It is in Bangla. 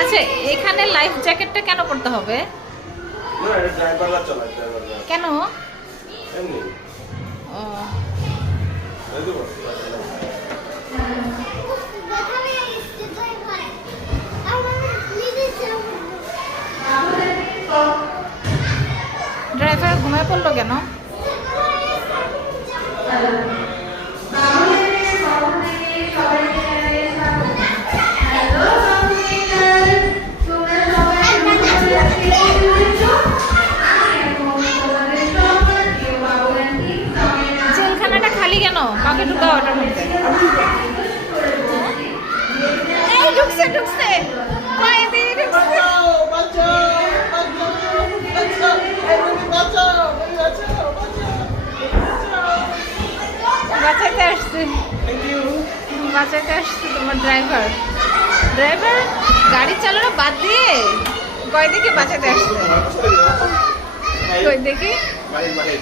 আচ্ছা, এখানে লাইফ জ্যাকেটটা কেন করতে হবে? না, এটা ড্রাইভাররা চালায়, ড্রাইভাররা। কেন? এমনি। ও, এই তো বল। ড্রাইভার ঘুমায় পড়লো কেন? জেলখানাটা খালি কেন? কাকে ঢুকাও ওটার মধ্যে? এই ঢুকছে ঢুকছে, কয়েদি ঢুকছে। বাঁচাও, বাঁচাও, বাঁচাও, বাঁচাও, এই রবি বাঁচাও, রবি বাঁচাও, বাঁচাও, বাঁচাও। বাঁচাইতে আসছে, Thank you. বাঁচাইতে আসছে তোমার ড্রাইভার। ড্রাইভার গাড়ি চালানো বাদ দিয়ে কয়েদিকে বাঁচাতে আসছে। কই দেখি, বাহির, বাহির।